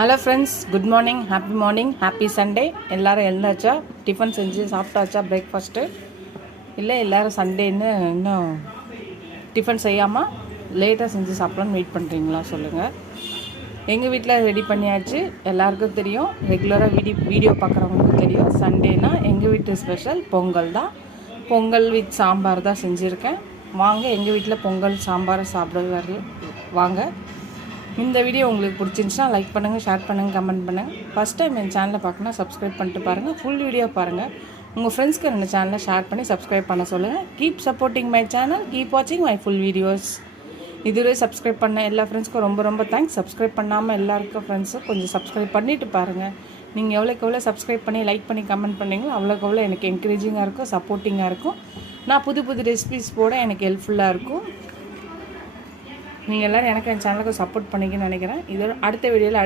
Hello friends, good morning, happy Sunday. எல்லோரும் எழுந்தாச்சா? Tiffin செஞ்சு சாப்பிட்டாச்சா? பிரேக்ஃபாஸ்ட்டு இல்லை எல்லோரும் சண்டேன்னு இன்னும் டிஃபன் செய்யாமல் லேட்டாக செஞ்சு சாப்பிட்லான்னு வெயிட் பண்ணுறீங்களா? சொல்லுங்கள். எங்கள் வீட்டில் ரெடி பண்ணியாச்சு. எல்லாருக்கும் தெரியும், ரெகுலராக வீடியோ பார்க்குறவங்களுக்கு தெரியும், சண்டேனா எங்கள் வீட்டு ஸ்பெஷல் பொங்கல் தான். பொங்கல் வித் சாம்பார் தான் செஞ்சுருக்கேன். வாங்க எங்கள் வீட்டில் பொங்கல் சாம்பார் சாப்பிட வாங்க. இந்த வீடியோ உங்களுக்கு பிடிச்சிருந்துச்சுன்னா லைக் பண்ணுங்கள், ஷேர் பண்ணுங்கள், கமெண்ட் பண்ணுங்கள். ஃபஸ்ட் டைம் என் சேனலை பார்க்கணும், சப்ஸ்கிரைப் பண்ணிட்டு பாருங்கள். ஃபுல் வீடியோ பாருங்கள். உங்கள் ஃப்ரெண்ட்ஸ்க்கு என்னோட சேனலை ஷேர் பண்ணி சப்ஸ்கிரைப் பண்ண சொல்லுங்கள். Keep supporting my channel, keep வாட்சிங் மை ஃபுல் வீடியோஸ். இதுவரை சப்ஸ்கிரைப் பண்ண எல்லா ஃப்ரெண்ட்ஸ்க்கும் ரொம்ப தேங்க்ஸ். சப்ஸ்கிரைப் பண்ணாமல் எல்லாருக்கும் ஃப்ரெண்ட்ஸும் கொஞ்சம் சப்ஸ்கிரைப் பண்ணிவிட்டு பாருங்கள். நீங்கள் எவ்வளோக்கு சப்ஸ்கிரைப் பண்ணி லைக் பண்ணி கமெண்ட் பண்ணிங்களோ அவ்வளோக்கு எனக்கு என்கரேஜிங்காக இருக்கும், சப்போர்ட்டிங்காக இருக்கும். நான் புது ரெசிபிஸ் போட எனக்கு ஹெல்ப்ஃபுல்லாக இருக்கும். நீங்கள் எல்லோரும் எனக்கு என் சேனலுக்கு சப்போர்ட் பண்ணிக்கன்னு நினைக்கிறேன். இதோட அடுத்த வீடியோவில்